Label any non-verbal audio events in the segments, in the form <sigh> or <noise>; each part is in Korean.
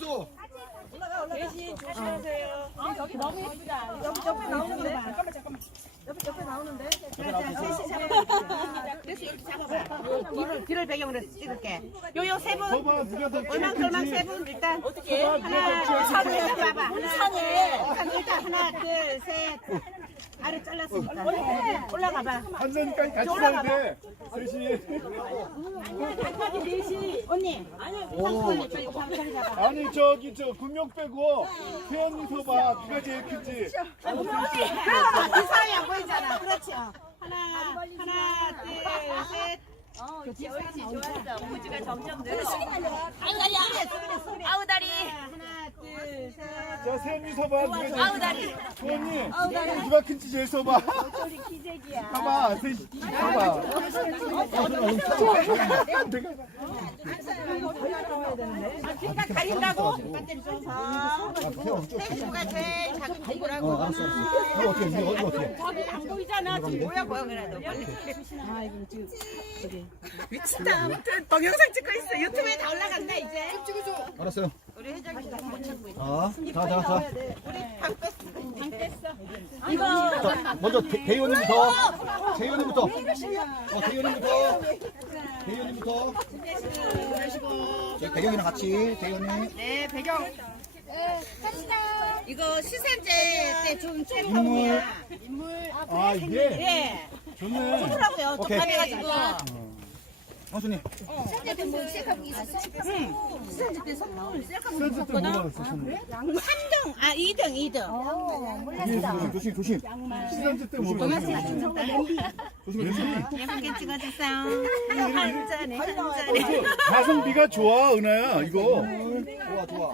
없어. 대신 조심하세요. 여기 너무 예쁘다. 여기 옆에 나오는데. 잠깐만 잠깐만. 옆에 옆에 나오는데. 뒤를 뒤를 배경으로 찍을게. 요요 세 분. 봐봐 누가 더 얼망 얼망 세분 일단 어떻게 하나 누가 더둘셋 봐봐 하나 일단 하나 둘 셋 아래 잘랐으니까. 올라가 봐. 한선까지 같이 가야 돼. 셋이. 언니. 방풀 빨리 방풀 잡아. 아니 저기 저 군명 빼고 태연이 서봐. 누가 제일 크지? 이 사람이 안 보이잖아. 그렇지. 어. 하나 하나 둘셋. 무지가 점점 늘어. 아우 다리. 하나 저 세연이 서봐 누가 제일 아우 다리. 태연이 누가 큰지 제일 서봐. 봐봐 셋이 서봐. 그러니까 가린다고 세수가 제일 작은 공부라고 거기 안 보이잖아 지금 뭐야 뭐야 그래도 빨리 미친다 아무튼 동영상 찍고 있어 유튜브에 다 올라간다 이제 알았어요. 우리 회장님 못 찾고 있어 자, 자, 자, 자. 방 뺐어 방 뺐어 자, 먼저 대, 대의원님부터. 대의원님부터. 어, 대의원님부터. 대의원님부터. 저희 배경이랑 같이 대의원님. 네 배경 이거 시산제 때좀 인물. 최고야 아 이게 예 좋네. 좋더라고요 오케이. 독감해가지고 형수님. 시산제 때 선물 셀카 센스 때 뭐가 있어 선물? 3등 아 2등 2등 조심, 조심. 시상제 때 뭐가 있어? 조심, 조심. 예쁘게 찍어주세요 한 잔에 한 잔에 가성비가 좋아 은하야 이거. 좋아, 좋아.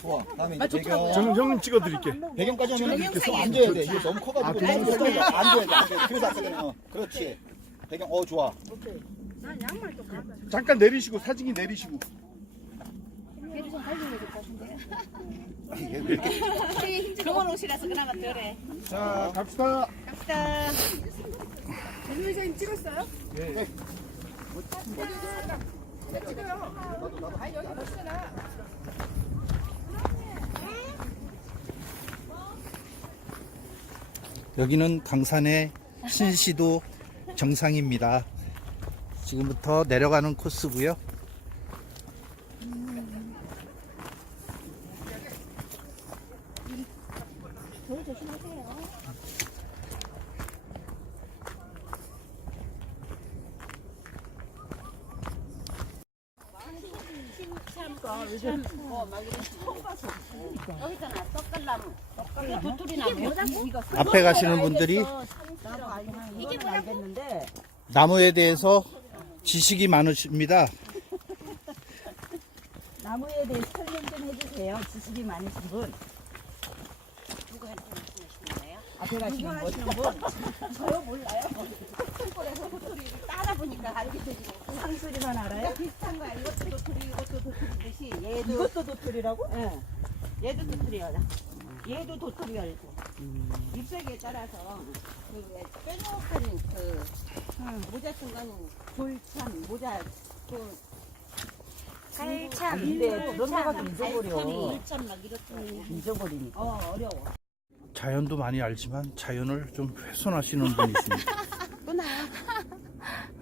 좋아. 다음에 이제 배경. 저는 형님 찍어드릴게. 배경까지 하면 이렇게 손 앉아야 돼. 이거 너무 커가지고. 너무 커가지고 앉아야 돼. 앉아야 돼. 그래서 아까 전에, 어, 그렇지. 배경, 어, 좋아. 잠깐 내리시고 사진기 내리시고. 얘왜 이렇게. 병원 옷이라서 그나마 덜해. 자 갑시다. 갑시다. 여기는 강산의 신시도 정상입니다. 지금부터 내려가는 코스고요. 앞에 가시는 분들이 나무에 대해서 지식이 많으십니다. 나무에 대해 설명 좀 해주세요. 지식이 많으신 분. 앞에 가시는 분. <laughs> 저요 몰라요. 따라 보니까 알게 되지. 상소리만 알아요? 비슷한 거야 이것도 도토리 이것도 도토리듯이 얘도 이것도 도토리라고? 응. 얘도 도토리야 얘도 도토리야 이거 잎사귀에 따라서 그 빼놓고는 그 모자 쓴 거는 돌참 모자 그 칼참. 근데 그런 거 가지고 잊어버려. 돌참 막 이렇게 잊어버리니까. 어 어려워 자연도 많이 알지만 자연을 좀 훼손하시는 분이 있습니다. <laughs> 또 나요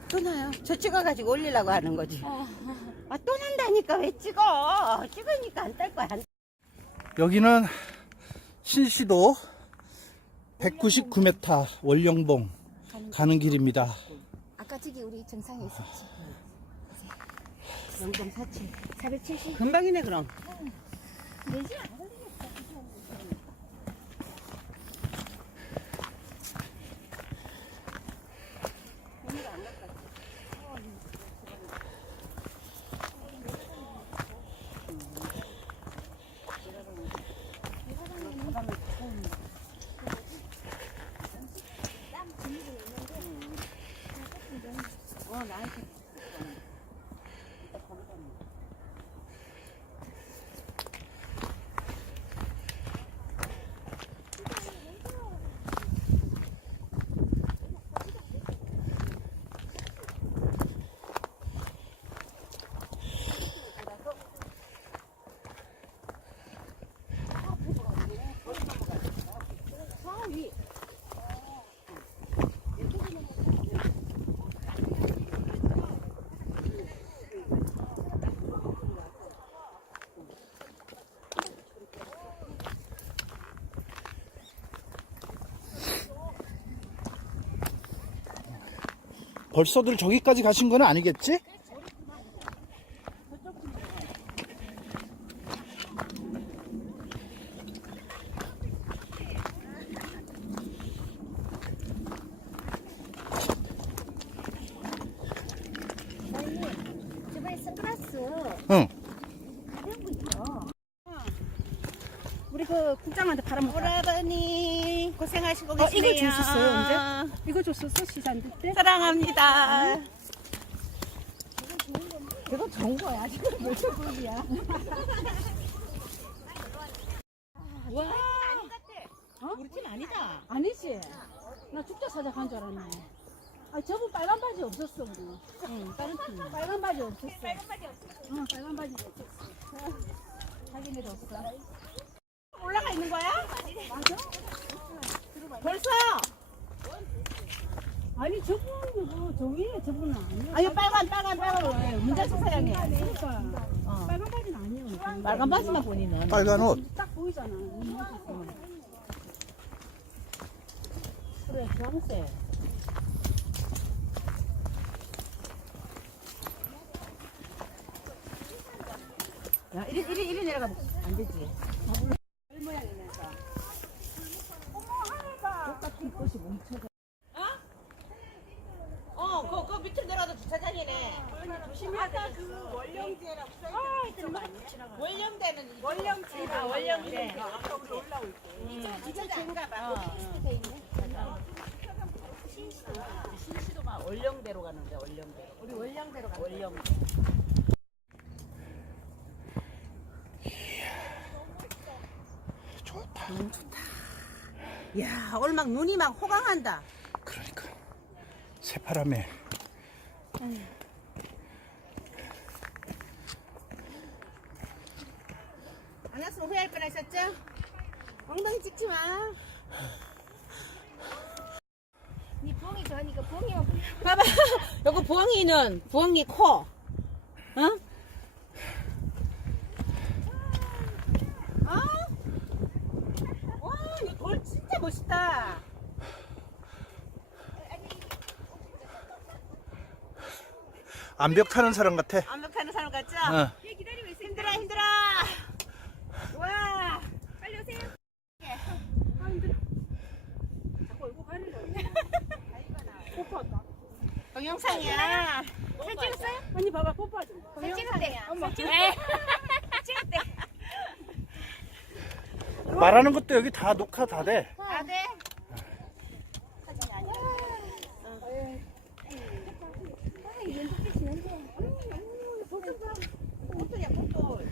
또 나요 저 찍어가지고 올리려고 하는 거지 아 또 난다니까 왜 찍어 찍으니까 안 딸 거야 안 여기는 신시도 199m 월령봉 가는 길입니다. 아까 저기 우리 정상에 있었지. 영점 사치 470. 금방이네 그럼 되지 벌써들 저기까지 가신 건 아니겠지? 저번에 선글라스 응. 가벼운 거 있어. 우리 그 국장한테 팔아먹자. 오라버니 고생하시고 어, 계시네요. 이거 줬었어요, 언제? 이거 줬었어, 시산들 때? 사랑합니다. 이거 좋은 거야. 지금 <laughs> 몇 초급이야. 와. 어? 우리 팀 아니다. 아니지. 나 축제 사자 간 줄 알았네. 아, 저분 빨간 바지 없었어, 우리. 응, 다른 팀. 빨간 바지 없었어. 빨간 바지 없었어. 응, 빨간 바지 없었어. 자기네도 없어. 올라가 있는 거야? 맞아? 벌써? 아니, 저분은 뭐, 저 위에 저분은 아니야. 아유 빨간 빨간 빨간 왜? 문자수 사양해. 그러니까. 빨간 바지는 아니야. 빨간 바지만 보니는. 빨간 옷. 딱 보이잖아. 그래 주황색. 야 이리 이리 이리 내려가 안 되지. 똑같은 꽃이 뭉쳐서. 어, 그, 그 밑에 내려가도 주차장이네. 조심해야 돼. 그 월령제라고 써있는 거 아니야? 월령대는 월령제. 아, 월령제. 아까 우리 올라올 때. 이쪽은 주차장인가 봐. 돼 있네. 신시도가 월령대로 가는데, 월령대로. 우리 월령대로 가. 월령대. 좋다. 야, 오늘 막 눈이 막 호강한다. 그러니까 새파람에 안 왔으면 후회할 뻔 하셨죠? 엉덩이 찍지 마. 니 부엉이 좋아하니까 부엉이만. 봐봐. <laughs> 요거 부엉이는 부엉이 코. 어? 어? 와, 이 돌 진짜 멋있다. 암벽 타는 사람 같아. 완벽하는 사람 같죠? 어. 힘들어, 힘들어. 와. 빨리 오세요. 동영상이야. 잘 찍었어요? 언니 봐봐, 뽀뽀하자. 잘 찍었대. 엄마. 찍었대. 말하는 것도 여기 다 녹화 다 돼. 아, 네. 꽃돌이야, 꽃돌.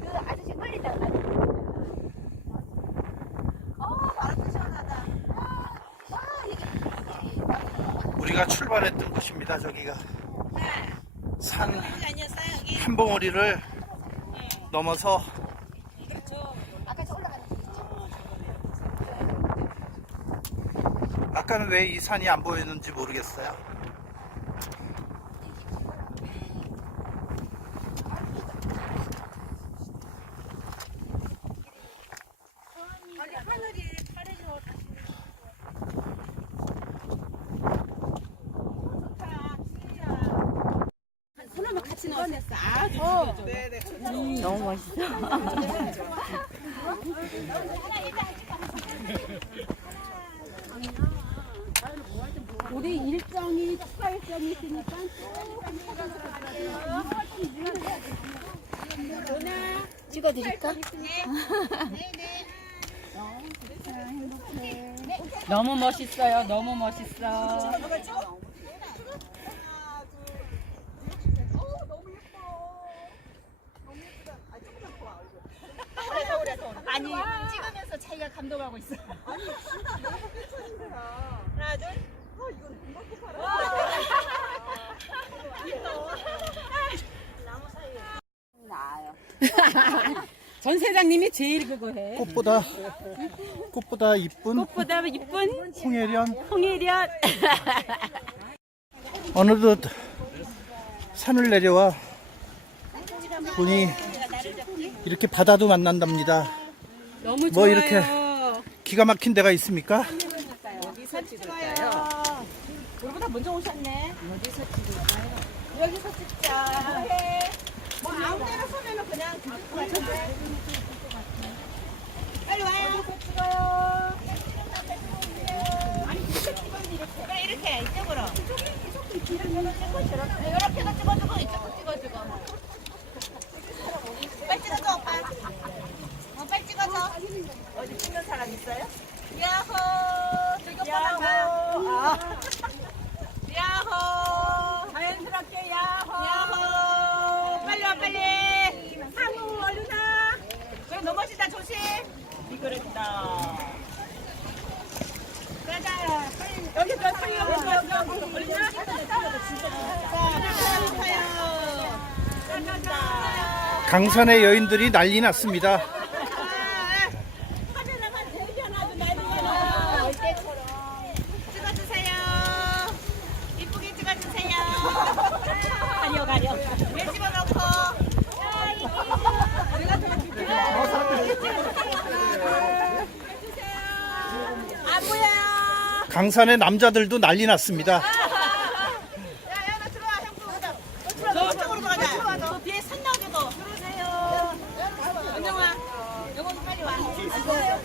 그 아저씨 걸린다. 우리가 출발했던 곳입니다. 저기가 산 아니었어요, 여기? 한 봉우리를 넘어서 올라가는 거 있죠? 아까는 왜 이 산이 안 보였는지 모르겠어요. 넣었어. 아. 네네. 너무 멋있어. <laughs> 우리 일정이 추가 일정이 있으니까 찍어 드릴까? 너무 멋있어요. 너무 멋있어. 아니 찍으면서 자기가 감동하고 있어. 하나, 둘. <laughs> 전 사장님이 제일 그거 해. 꽃보다 꽃보다 이쁜 꽃보다 이쁜 홍혜련 홍혜련. <laughs> 어느덧 산을 내려와 보니 이렇게 바다도 만난답니다. 너무 뭐 좋아요. 이렇게 기가 막힌 데가 있습니까? 어디서 찍어요? 우리보다 먼저 오셨네. 어디서 찍을까요? 여기서 찍자. 네. 뭐 아무 데나 서면은 그냥 들고 가죠. 빨리 와요. 찍어요. 아니 이렇게 찍어야지 이렇게. 그래 이렇게 이쪽으로. 이렇게도 찍어주고 이쪽도 찍어주고. 빨리 찍어줘 오빠. 어, 빨리 찍어줘. 어디 찍는 사람 있어요? 야호! 저기 야호! 아. 야호! 자연스럽게 야호! 야호! 빨리 와 빨리! 상우 얼른 와! 그래 넘어진다 조심! 미끄럽다. 가자 빨리 여기 더 빨리 여기 여기 여기 얼른 와! 자, 가요. 가자. 강산의 여인들이 난리 났습니다. 카메라만 대견하고 난리야. 찍어주세요. 이쁘게 찍어주세요. 가려 가려. 왜 집어넣고? 안 보여요. 강산의 남자들도 난리 났습니다. 야, 야, 나 들어와, 형 들어가자. 너 저쪽으로 가자. 저 뒤에 산 나오게도. 들어오세요. 은정아, 영원 빨리 와.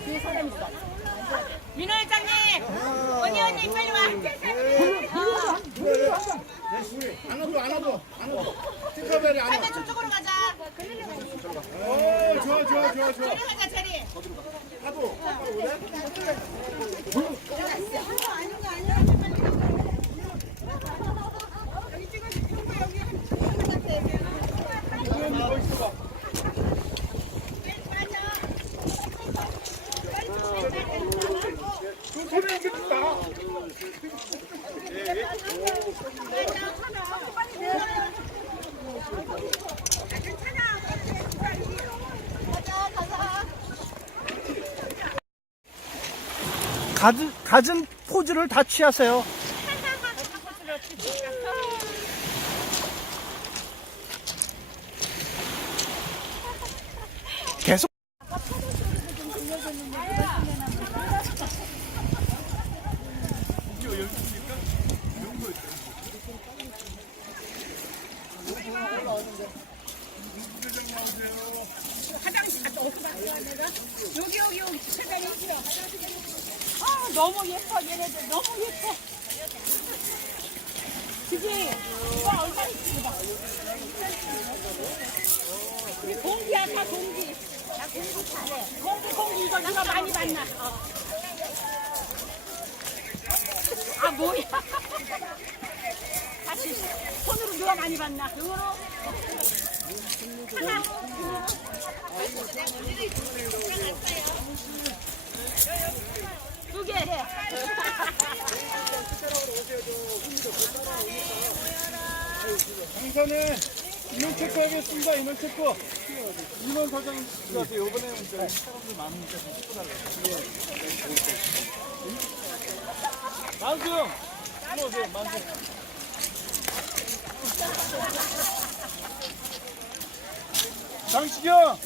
뒤에 사람 있어. 민호 회장님, 언니 언니 빨리 와. 어. 안 와도 안 와도 안 와도 팅커벨이 안 와. 빨리 저쪽으로 가자. 오 좋아 좋아 좋아 좋아. 저리 가자, 저리. 소리 지르다. 가진 포즈를 다 취하세요. 계속 여기 여기 여기 세상에 아 너무 예뻐 얘네들 너무 예뻐 그지 와 얼마나 이쁘다 우리 공기야 다 공기. 다 공기 잘해 공기 공기. 이거 누가 많이 봤나? 어. 아 뭐야. 다시 손으로 누가 많이 봤나? 이거로? 하나. 두 개. 강산에 인원 체크하겠습니다. 인원 체크. 인원 사장님한테 이번에는 이제 사람들 많으니까 좀 체크 달라고. 만수 형, 일로 오세요. 만수. 장식이 형,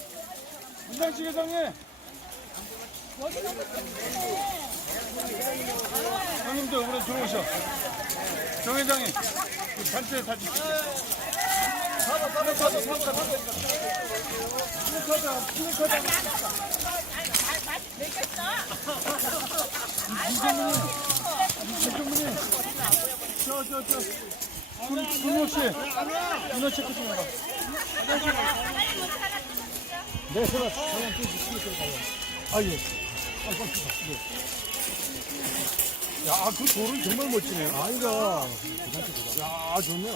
문장식 회장님. 형님들 오늘 들어오셔. 정 회장님, 그 단체 사진 찍 저, 저, 저. 군, 군호 씨. 군호 체크 좀 해봐. 네, 제가 저랑 좀 찍으세요, 가요. 아, 예. 아, 깜짝이야. 네. 야, 그 돌은 정말 멋지네요. 아이가. 야, 좋네요.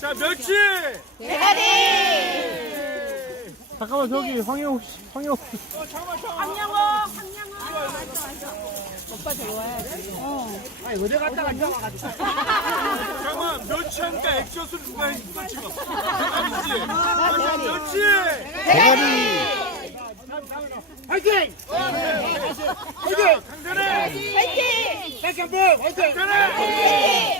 자 멸치! 대가리! 잠깐만 저기 황영호 황영호 씨. 어, 황양 오빠 좋아해. 어. 아니 어디 갔다가 이거 와가지고. 잠깐만 몇 시간까 액션수 누가 해준 거 찍어. 아니지. 아니 몇 대가리. 화이팅! 화이팅! 강선해! 화이팅! 백현봉! 화이팅! 강선해!